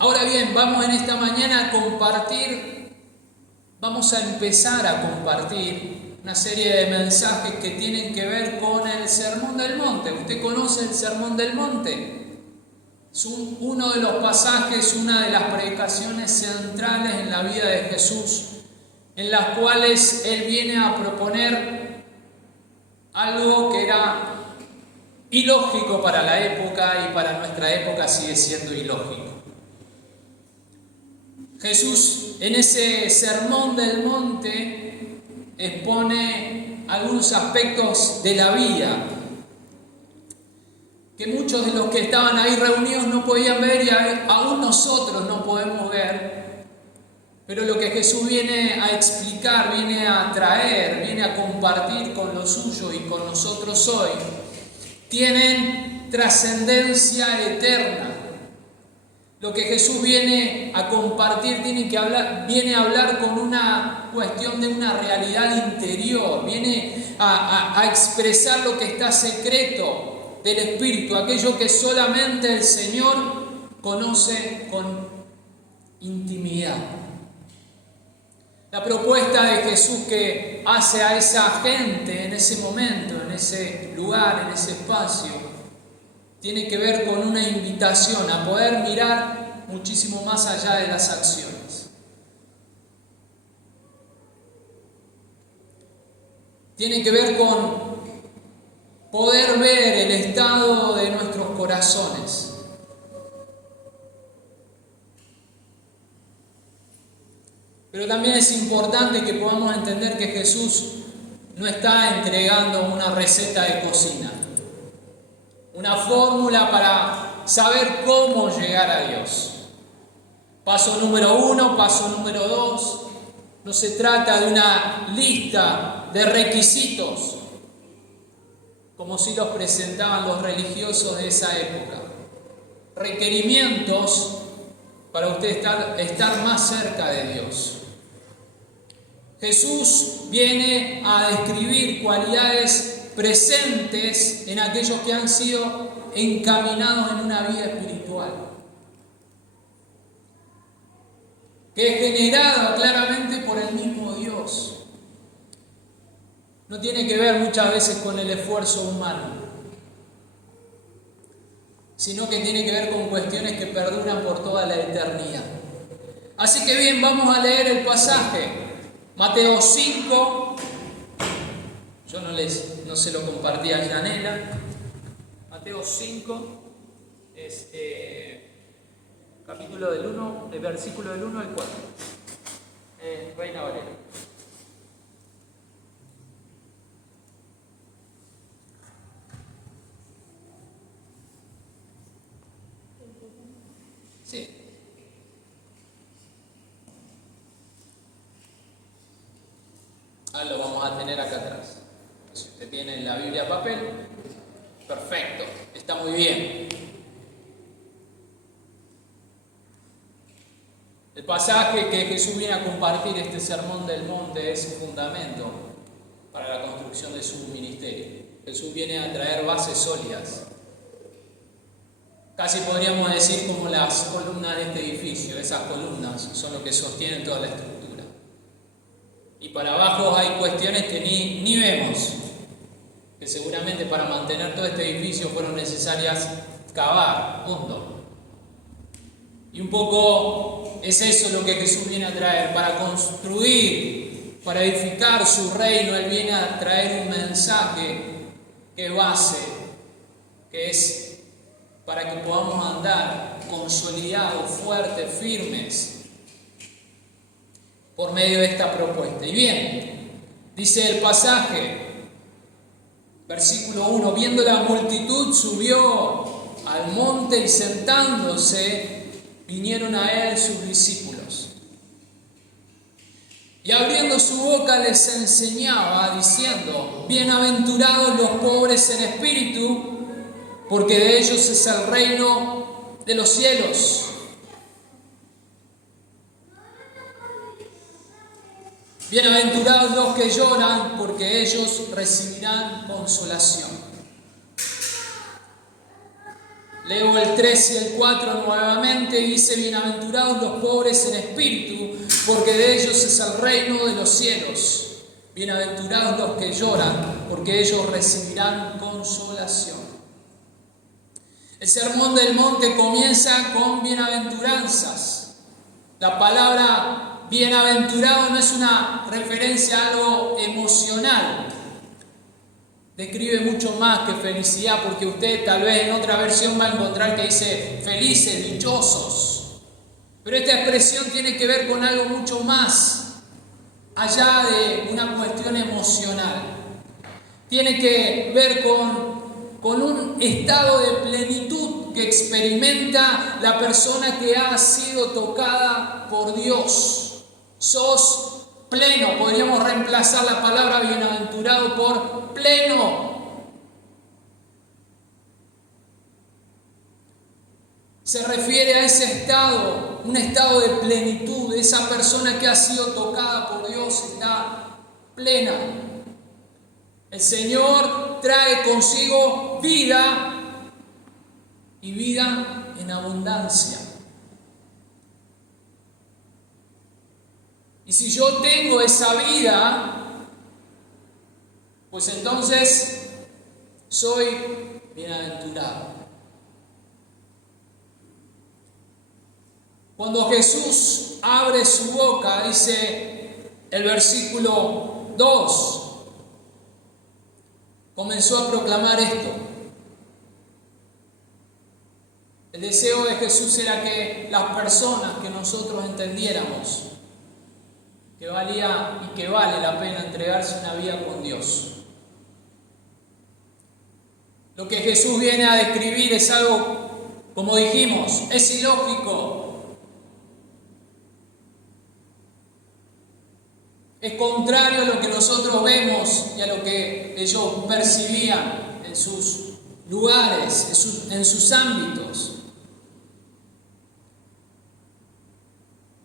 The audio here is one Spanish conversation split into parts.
Ahora bien, vamos en esta mañana a compartir, vamos a empezar a compartir una serie de mensajes que tienen que ver con el Sermón del Monte. ¿Usted conoce el Sermón del Monte? Es uno de los pasajes, una de las predicaciones centrales en la vida de Jesús, en las cuales Él viene a proponer algo que era ilógico para la época y para nuestra época sigue siendo ilógico. Jesús en ese Sermón del Monte expone algunos aspectos de la vida que muchos de los que estaban ahí reunidos no podían ver y aún nosotros no podemos ver, pero lo que Jesús viene a explicar, viene a traer, viene a compartir con los suyos y con nosotros hoy, tienen trascendencia eterna. Lo que Jesús viene a compartir viene a hablar con una cuestión de una realidad interior, viene a expresar lo que está secreto del Espíritu, aquello que solamente el Señor conoce con intimidad. La propuesta de Jesús que hace a esa gente en ese momento, en ese lugar, en ese espacio, tiene que ver con una invitación a poder mirar muchísimo más allá de las acciones. Tiene que ver con poder ver el estado de nuestros corazones. Pero también es importante que podamos entender que Jesús no está entregando una receta de cocina, una fórmula para saber cómo llegar a Dios. Paso número 1, paso número 2. No se trata de una lista de requisitos, como si los presentaban los religiosos de esa época. Requerimientos para usted estar más cerca de Dios. Jesús viene a describir cualidades presentes en aquellos que han sido encaminados en una vida espiritual, que es generada claramente por el mismo Dios. No tiene que ver muchas veces con el esfuerzo humano, sino que tiene que ver con cuestiones que perduran por toda la eternidad. Así que bien, vamos a leer el pasaje. Mateo 5, yo no se lo compartí a Yanela. Mateo 5 es capítulo del 1, el versículo del 1 al 4. Reina Valera. Sí. Lo vamos a tener acá atrás. Si usted tiene la Biblia a papel, perfecto, está muy bien. El pasaje que Jesús viene a compartir, este Sermón del Monte, es un fundamento para la construcción de su ministerio. Jesús viene a traer bases sólidas. Casi podríamos decir como las columnas de este edificio. Esas columnas son lo que sostienen toda la estructura. Y para abajo hay cuestiones que ni vemos, que seguramente para mantener todo este edificio fueron necesarias cavar hondo. Y un poco es eso lo que Jesús viene a traer, para construir, para edificar su reino. Él viene a traer un mensaje que es base, que es para que podamos andar consolidados, fuertes, firmes, por medio de esta propuesta. Y bien, dice el pasaje, versículo 1, viendo la multitud subió al monte y sentándose, vinieron a él sus discípulos. Y abriendo su boca les enseñaba, diciendo, bienaventurados los pobres en espíritu, porque de ellos es el reino de los cielos. Bienaventurados los que lloran, porque ellos recibirán consolación. Leo el 3 y el 4 nuevamente, dice: bienaventurados los pobres en espíritu, porque de ellos es el reino de los cielos. Bienaventurados los que lloran, porque ellos recibirán consolación. El Sermón del Monte comienza con bienaventuranzas. La palabra bienaventurado no es una referencia a algo emocional. Describe mucho más que felicidad, porque usted tal vez en otra versión va a encontrar que dice felices, dichosos. Pero esta expresión tiene que ver con algo mucho más allá de una cuestión emocional. Tiene que ver con un estado de plenitud que experimenta la persona que ha sido tocada por Dios. Sos pleno, podríamos reemplazar la palabra bienaventurado por pleno. Se refiere a ese estado, un estado de plenitud. Esa persona que ha sido tocada por Dios está plena. El Señor trae consigo vida y vida en abundancia. Y si yo tengo esa vida, pues entonces soy bienaventurado. Cuando Jesús abre su boca, dice el versículo 2, comenzó a proclamar esto. El deseo de Jesús era que las personas, que nosotros entendiéramos que valía y que vale la pena entregarse una vida con Dios. Lo que Jesús viene a describir es algo, como dijimos, es ilógico. Es contrario a lo que nosotros vemos y a lo que ellos percibían en sus lugares, en sus ámbitos.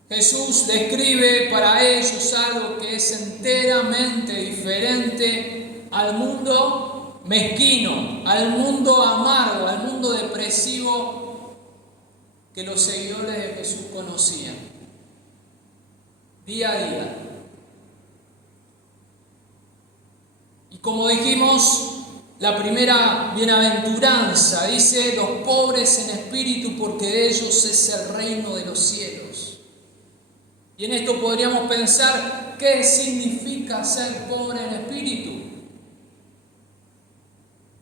Jesús describe para ellos algo que es enteramente diferente al mundo mezquino, al mundo amargo, al mundo depresivo que los seguidores de Jesús conocían día a día. Y como dijimos, la primera bienaventuranza dice: los pobres en espíritu, porque de ellos es el reino de los cielos. Y en esto podríamos pensar, ¿qué significa ser pobre en espíritu?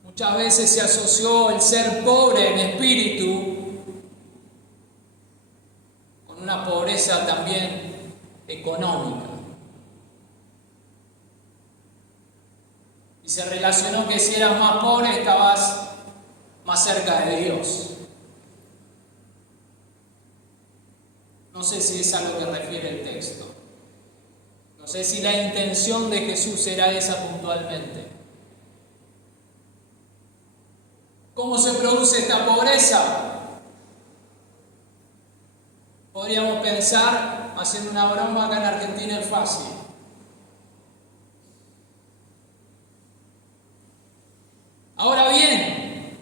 Muchas veces se asoció el ser pobre en espíritu con una pobreza también económica. Y se relacionó que si eras más pobre estabas más cerca de Dios. No sé si es a lo que refiere el texto. No sé si la intención de Jesús era esa puntualmente. ¿Cómo se produce esta pobreza? Podríamos pensar, haciendo una broma, acá en Argentina es fácil. Ahora bien,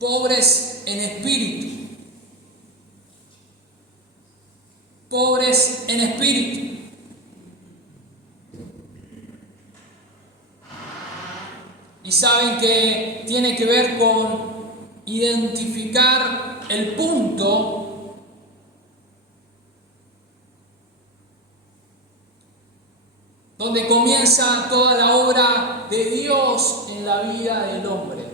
pobres en espíritu. Pobres en espíritu. Y saben que tiene que ver con identificar el punto donde comienza toda la obra de Dios en la vida del hombre.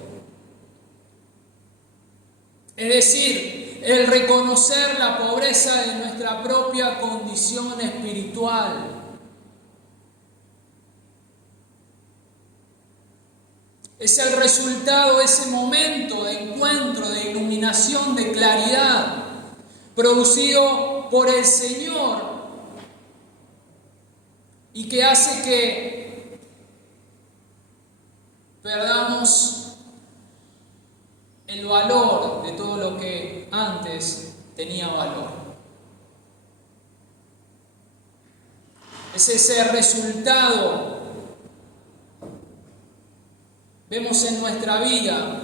Es decir, el reconocer la pobreza de nuestra propia condición espiritual. Es el resultado de ese momento de encuentro, de iluminación, de claridad, producido por el Señor y que hace que perdamos el valor de todo lo que antes tenía valor. Es ese resultado. Vemos en nuestra vida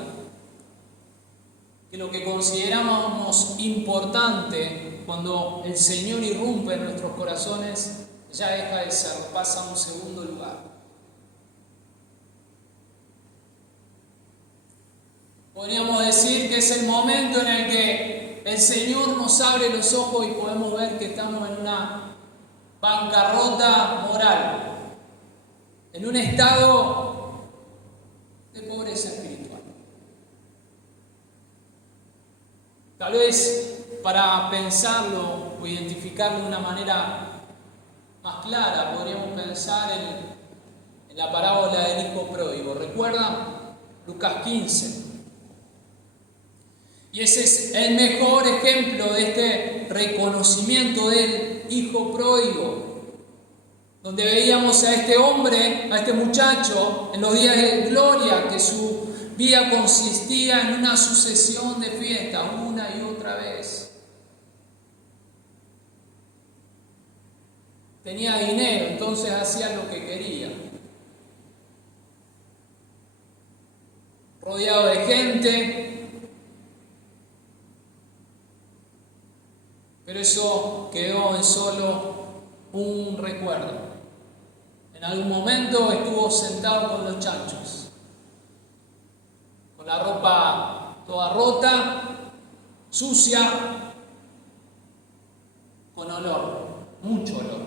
que lo que considerábamos importante cuando el Señor irrumpe en nuestros corazones ya deja de ser, pasa a un segundo lugar. Podríamos decir que es el momento en el que el Señor nos abre los ojos y podemos ver que estamos en una bancarrota moral, en un estado de pobreza espiritual. Tal vez para pensarlo o identificarlo de una manera más clara, podríamos pensar en la parábola del hijo pródigo. ¿Recuerdan? Lucas 15. Y ese es el mejor ejemplo de este reconocimiento del hijo pródigo, donde veíamos a este hombre, a este muchacho, en los días de gloria, que su vida consistía en una sucesión de fiestas, una y otra vez. Tenía dinero, entonces hacía lo que quería. Rodeado de gente, pero eso quedó en solo un recuerdo. En algún momento estuvo sentado con los chanchos, con la ropa toda rota, sucia, con olor, mucho olor.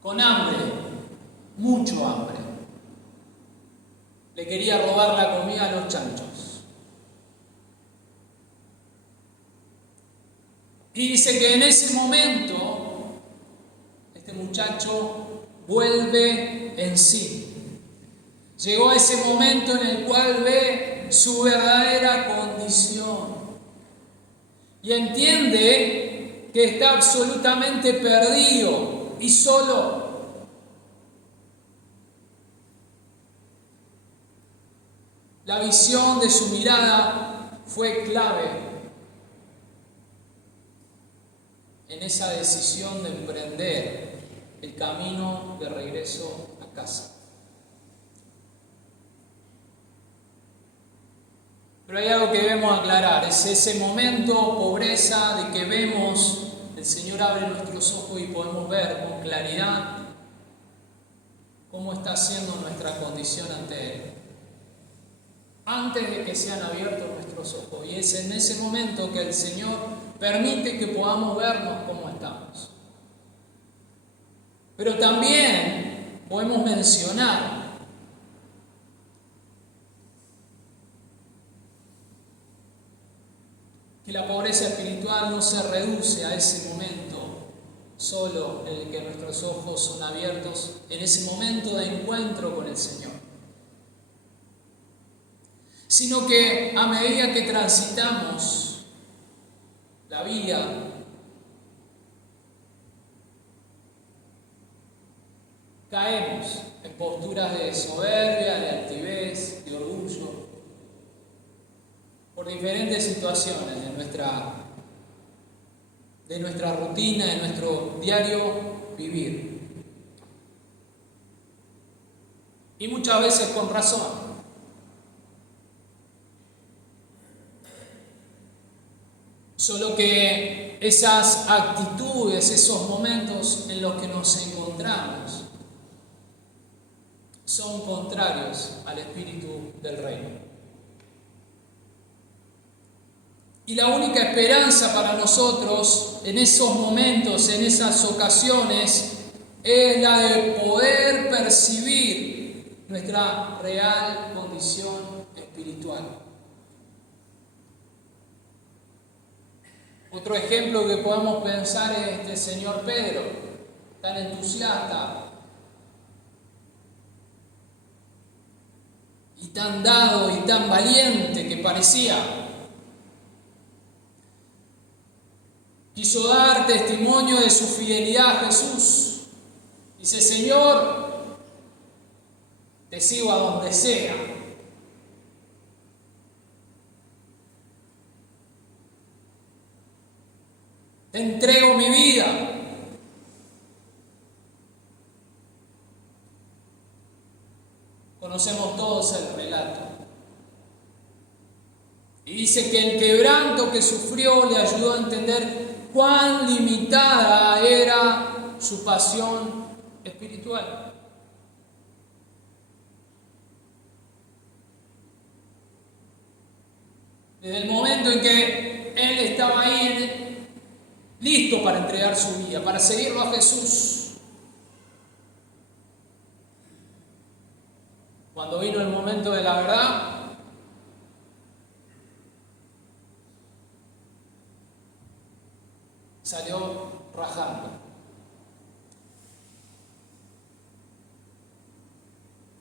Con hambre, mucho hambre. Le quería robar la comida a los chanchos. Y dice que en ese momento, este muchacho vuelve en sí. Llegó a ese momento en el cual ve su verdadera condición. Y entiende que está absolutamente perdido y solo. La visión de su mirada fue clave en esa decisión de emprender el camino de regreso a casa. Pero hay algo que debemos aclarar, es ese momento, pobreza, de que vemos, el Señor abre nuestros ojos y podemos ver con claridad cómo está siendo nuestra condición ante Él, antes de que sean abiertos nuestros ojos. Y es en ese momento que el Señor permite que podamos vernos cómo estamos. Pero también podemos mencionar que la pobreza espiritual no se reduce a ese momento solo en el que nuestros ojos son abiertos, en ese momento de encuentro con el Señor, sino que a medida que transitamos la vida, caemos en posturas de soberbia, de altivez, de orgullo, por diferentes situaciones de nuestra rutina, de nuestro diario vivir. Y muchas veces con razón. Solo que esas actitudes, esos momentos en los que nos encontramos, son contrarios al espíritu del reino. Y la única esperanza para nosotros en esos momentos, en esas ocasiones, es la de poder percibir nuestra real condición espiritual. Otro ejemplo que podemos pensar es este señor Pedro, tan entusiasta y tan dado y tan valiente que parecía. Quiso dar testimonio de su fidelidad a Jesús. Dice: Señor, te sigo a donde sea. Te entrego mi vida. Conocemos todos el relato. Y dice que el quebranto que sufrió le ayudó a entender cuán limitada era su pasión espiritual. Desde el momento en que él estaba ahí listo para entregar su vida, para seguirlo a Jesús, cuando vino el momento de la verdad, salió rajando.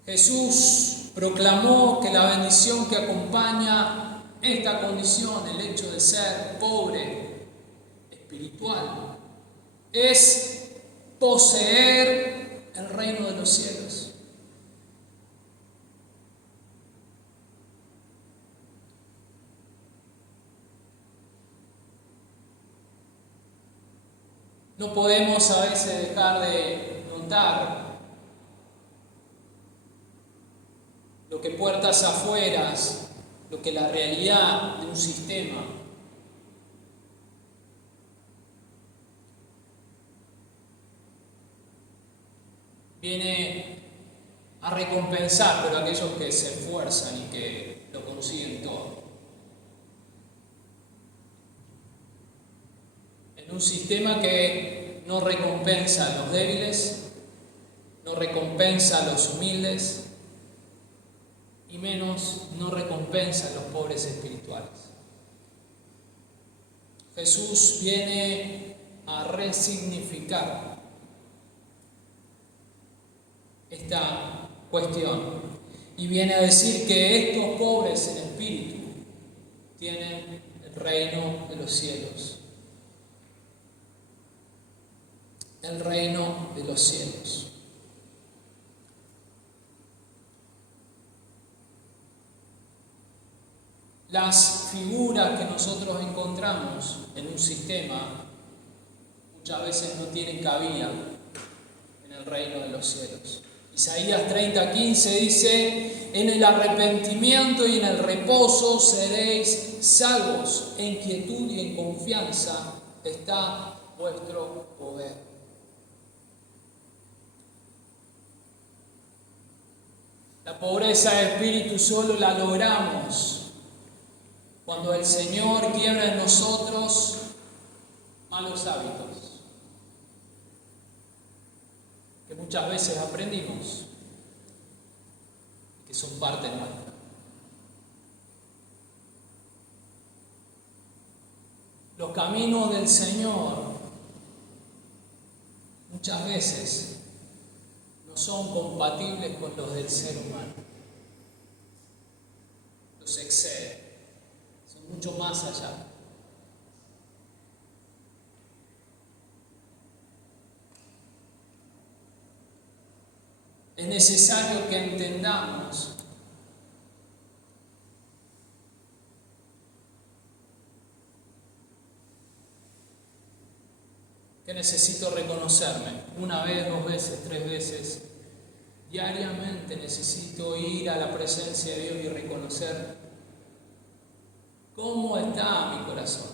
Jesús proclamó que la bendición que acompaña esta condición, el hecho de ser pobre espiritual, es poseer el reino de los cielos. No podemos a veces dejar de notar lo que puertas afuera, lo que la realidad de un sistema viene a recompensar, pero aquellos que se esfuerzan y que lo consiguen todo. En un sistema que no recompensa a los débiles, no recompensa a los humildes, y menos no recompensa a los pobres espirituales. Jesús viene a resignificar esta cuestión y viene a decir que estos pobres en espíritu tienen el reino de los cielos. El reino de los cielos. Las figuras que nosotros encontramos en un sistema muchas veces no tienen cabida en el reino de los cielos. Isaías 30:15 dice: en el arrepentimiento y en el reposo seréis salvos, en quietud y en confianza está vuestro poder. La pobreza de espíritu solo la logramos cuando el Señor quiebra en nosotros malos hábitos que muchas veces aprendimos y que son parte nuestra. Los caminos del Señor muchas veces no son compatibles con los del ser humano. Los exceden. Mucho más allá. Es necesario que entendamos que necesito reconocerme una vez, 2 veces, 3 veces. Diariamente necesito ir a la presencia de Dios y reconocer cómo está mi corazón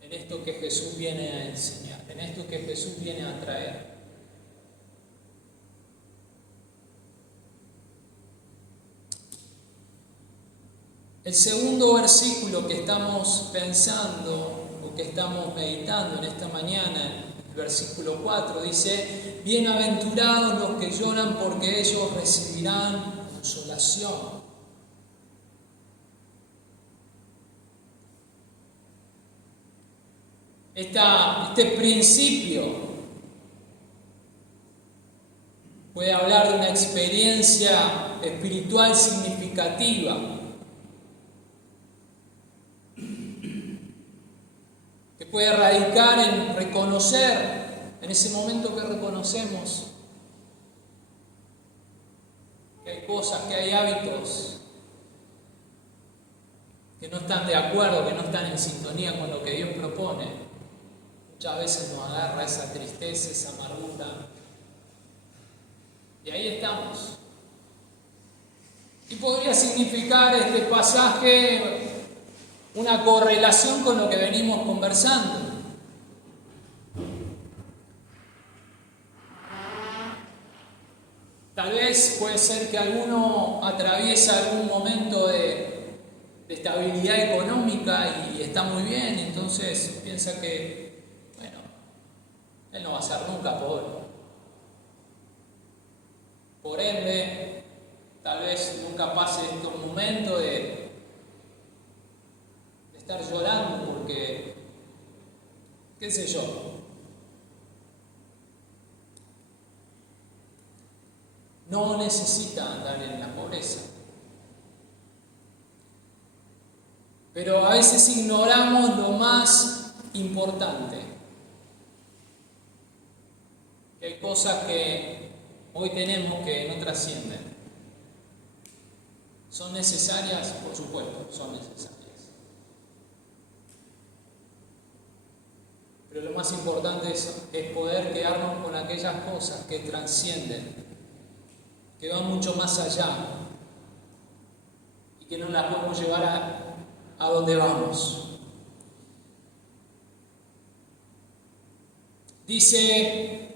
en esto que Jesús viene a enseñar, en esto que Jesús viene a traer. El segundo versículo que estamos pensando o que estamos meditando en esta mañana, el versículo 4, dice: bienaventurados los que lloran, porque ellos recibirán consolación. Este principio puede hablar de una experiencia espiritual significativa que puede radicar en reconocer, en ese momento que reconocemos que hay cosas, que hay hábitos que no están de acuerdo, que no están en sintonía con lo que Dios propone. Muchas veces nos agarra esa tristeza, esa amargura. Y ahí estamos. Y podría significar este pasaje una correlación con lo que venimos conversando. Tal vez puede ser que alguno atraviesa algún momento de estabilidad económica y está muy bien, entonces piensa que, bueno, él no va a ser nunca pobre. Por ende, tal vez nunca pase estos momentos de estar llorando porque, qué sé yo, no necesita andar en la pobreza. Pero a veces ignoramos lo más importante. Que hay cosas que hoy tenemos que no trascienden. ¿Son necesarias? Por supuesto, son necesarias. Pero lo más importante es poder quedarnos con aquellas cosas que trascienden, que van mucho más allá y que no las podemos llevar a donde vamos. Dice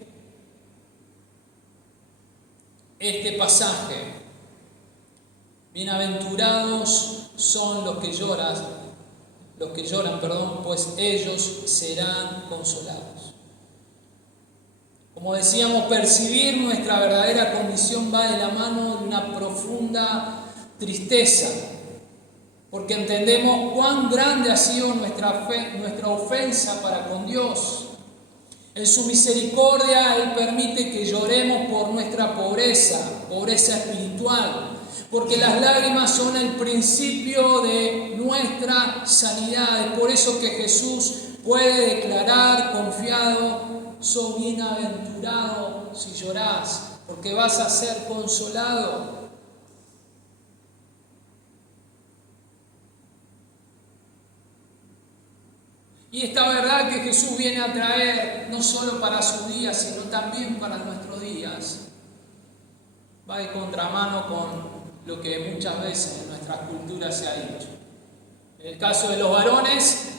este pasaje: bienaventurados son los que lloran, pues ellos serán consolados. Como decíamos, percibir nuestra verdadera condición va de la mano de una profunda tristeza, porque entendemos cuán grande ha sido nuestra ofensa para con Dios. En su misericordia, Él permite que lloremos por nuestra pobreza espiritual, porque las lágrimas son el principio de nuestra sanidad. Es por eso que Jesús puede declarar confiado: sos bienaventurado si llorás, porque vas a ser consolado. Y esta verdad que Jesús viene a traer, no solo para sus días, sino también para nuestros días, va de contramano con lo que muchas veces en nuestras culturas se ha dicho. En el caso de los varones,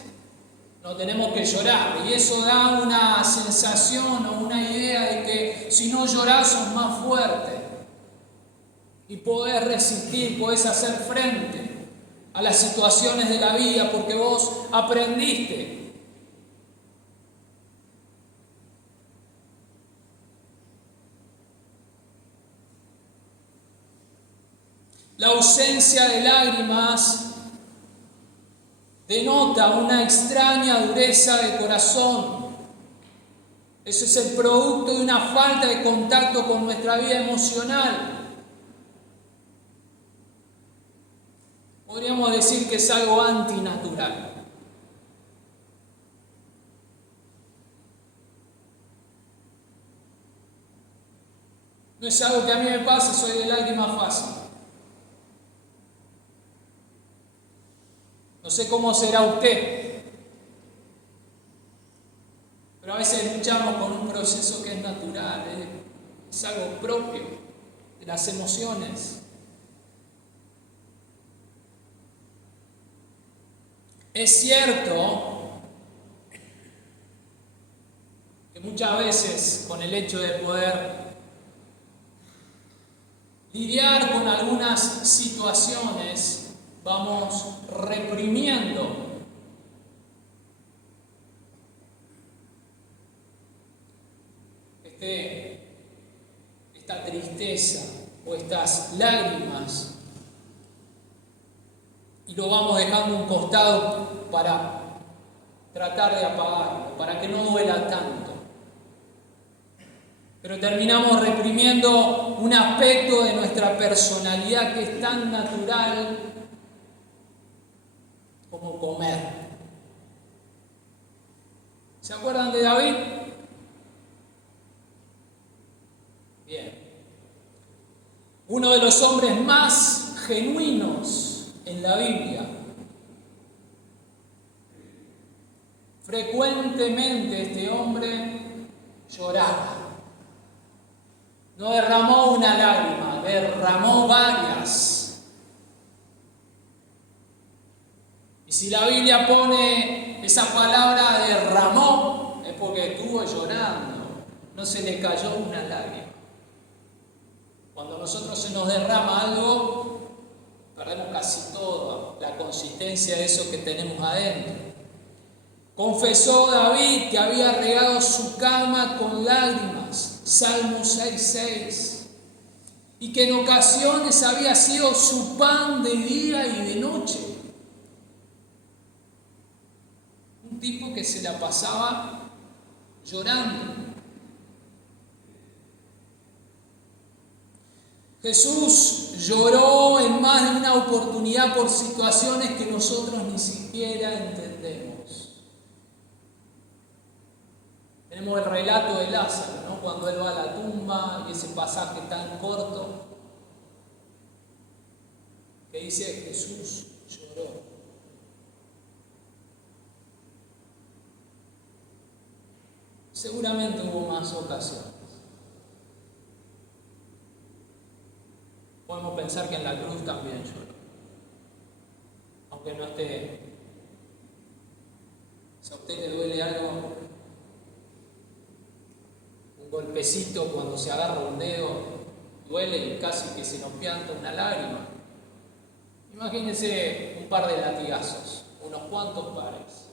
no tenemos que llorar, y eso da una sensación o una idea de que si no llorás sos más fuerte y podés resistir, podés hacer frente a las situaciones de la vida porque vos aprendiste. La ausencia de lágrimas denota una extraña dureza de corazón. Ese es el producto de una falta de contacto con nuestra vida emocional. Podríamos decir que es algo antinatural. No es algo que a mí me pase, soy de lágrima fácil. No sé cómo será usted, pero a veces luchamos con un proceso que es natural, es algo propio de las emociones. Es cierto que muchas veces con el hecho de poder lidiar con algunas situaciones vamos reprimiendo esta tristeza o estas lágrimas y lo vamos dejando a un costado para tratar de apagarlo, para que no duela tanto. Pero terminamos reprimiendo un aspecto de nuestra personalidad que es tan natural como comer. ¿Se acuerdan de David? Bien. Uno de los hombres más genuinos en la Biblia. Frecuentemente este hombre lloraba. No derramó una lágrima, derramó varias. Y si la Biblia pone esa palabra derramó, es porque estuvo llorando, no se le cayó una lágrima. Cuando a nosotros se nos derrama algo, perdemos casi toda la consistencia de eso que tenemos adentro. Confesó David que había regado su cama con lágrimas, Salmo 6:6, y que en ocasiones había sido su pan de día y de noche. Un tipo que se la pasaba llorando. Jesús lloró en más de una oportunidad por situaciones que nosotros ni siquiera entendemos. Tenemos el relato de Lázaro, ¿no? Cuando él va a la tumba y ese pasaje tan corto que dice Jesús lloró. Seguramente hubo más ocasiones. Podemos pensar que en la cruz también lloró. Aunque no esté. Si a usted le duele algo, un golpecito cuando se agarra un dedo, duele y casi que se nos pianta una lágrima. Imagínense un par de latigazos, unos cuantos pares.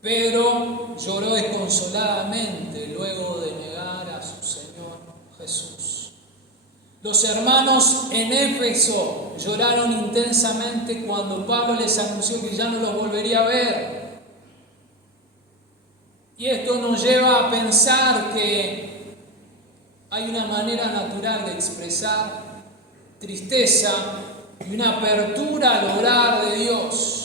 Pedro lloró desconsoladamente luego de negar a su Señor Jesús. Los hermanos en Éfeso lloraron intensamente cuando Pablo les anunció que ya no los volvería a ver. Y esto nos lleva a pensar que hay una manera natural de expresar tristeza y una apertura al obrar de Dios.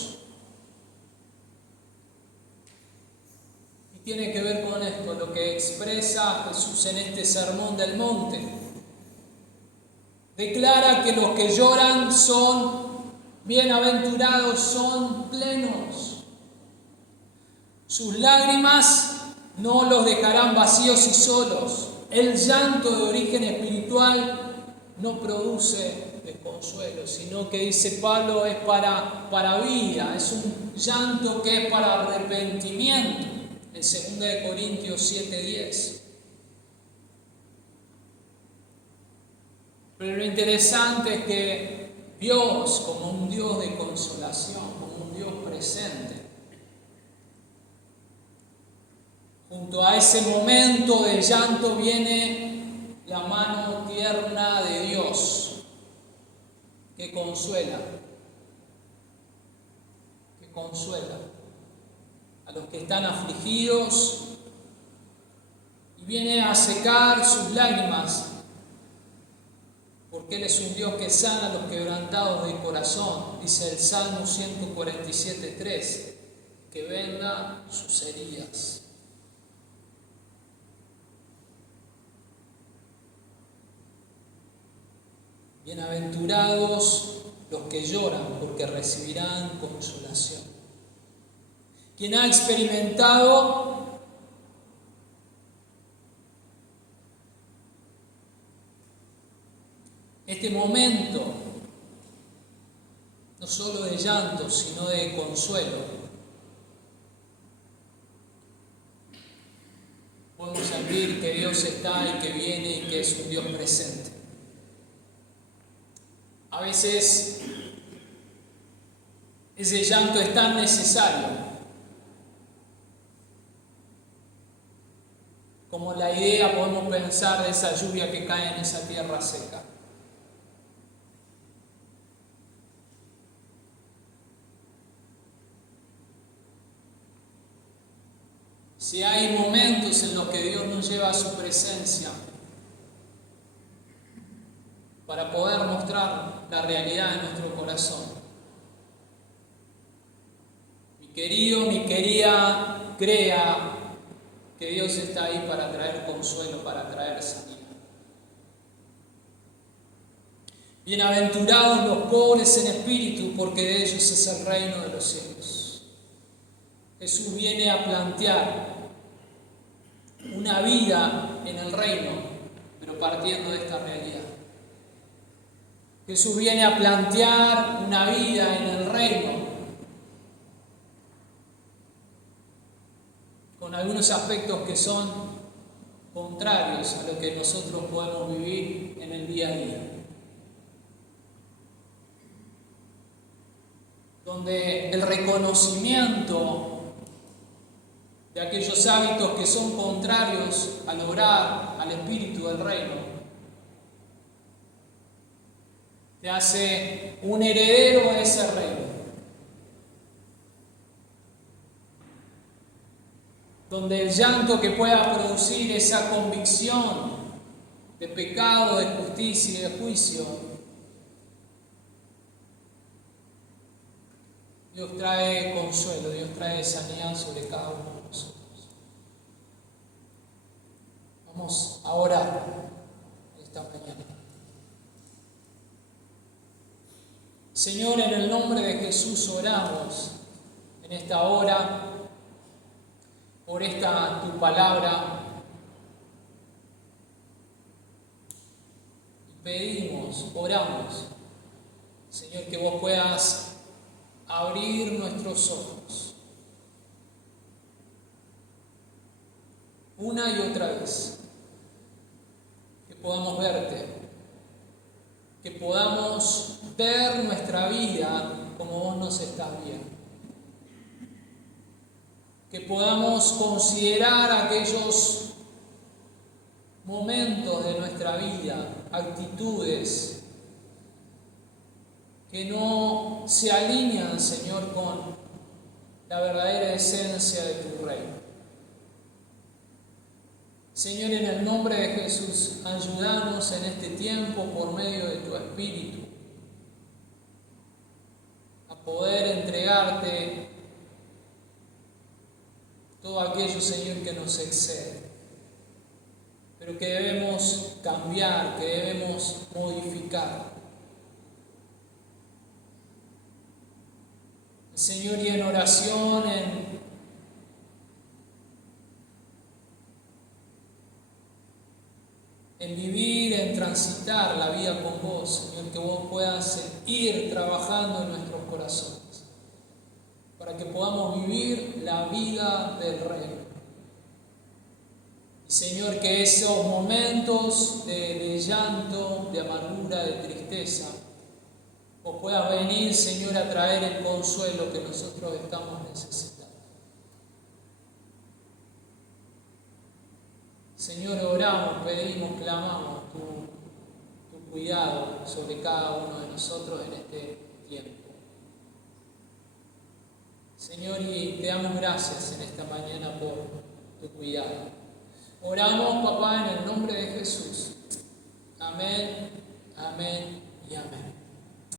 Tiene que ver con esto, lo que expresa Jesús en este sermón del monte. Declara que los que lloran son bienaventurados, son plenos. Sus lágrimas no los dejarán vacíos y solos. El llanto de origen espiritual no produce desconsuelo, sino que dice Pablo es para vida, es un llanto que es para arrepentimiento. En 2 Corintios 7:10. Pero lo interesante es que Dios, como un Dios de consolación, como un Dios presente, junto a ese momento de llanto viene la mano tierna de Dios, que consuela, a los que están afligidos y viene a secar sus lágrimas, porque Él es un Dios que sana a los quebrantados de corazón, dice el Salmo 147:3, que venda sus heridas. Bienaventurados los que lloran, porque recibirán consolación. Quien ha experimentado este momento, no solo de llanto, sino de consuelo, podemos sentir que Dios está y que viene y que es un Dios presente. A veces ese llanto es tan necesario como la idea, podemos pensar, de esa lluvia que cae en esa tierra seca. Si hay momentos en los que Dios nos lleva a su presencia para poder mostrar la realidad de nuestro corazón. Mi querido, mi querida, crea que Dios está ahí para traer consuelo, para traer sanidad. Bienaventurados los pobres en espíritu, porque de ellos es el reino de los cielos. Jesús viene a plantear una vida en el reino, pero partiendo de esta realidad. Jesús viene a plantear una vida en el reino, con algunos aspectos que son contrarios a lo que nosotros podemos vivir en el día a día. Donde el reconocimiento de aquellos hábitos que son contrarios al obrar, al espíritu del reino, te hace un heredero de ese reino. Donde el llanto que pueda producir esa convicción de pecado, de justicia y de juicio, Dios trae consuelo, Dios trae sanidad sobre cada uno de nosotros. Vamos a orar esta mañana. Señor, en el nombre de Jesús oramos en esta hora por esta tu palabra y pedimos, oramos, Señor, que vos puedas abrir nuestros ojos una y otra vez, que podamos verte, que podamos ver nuestra vida como vos nos estás viendo, que podamos considerar aquellos momentos de nuestra vida, actitudes que no se alinean, Señor, con la verdadera esencia de tu reino. Señor, en el nombre de Jesús, ayúdanos en este tiempo por medio de tu Espíritu a poder entregarte todo aquello, Señor, que nos excede, pero que debemos cambiar, que debemos modificar. Señor, y en oración, en vivir, en transitar la vida con vos, Señor, que vos puedas ir trabajando en nuestros corazones, para que podamos vivir la vida del reino. Y Señor, que esos momentos de llanto, de amargura, de tristeza, vos puedas venir, Señor, a traer el consuelo que nosotros estamos necesitando. Señor, oramos, pedimos, clamamos tu cuidado sobre cada uno de nosotros en este tiempo. Señor, y te damos gracias en esta mañana por tu cuidado. Oramos, papá, en el nombre de Jesús. Amén, amén y amén.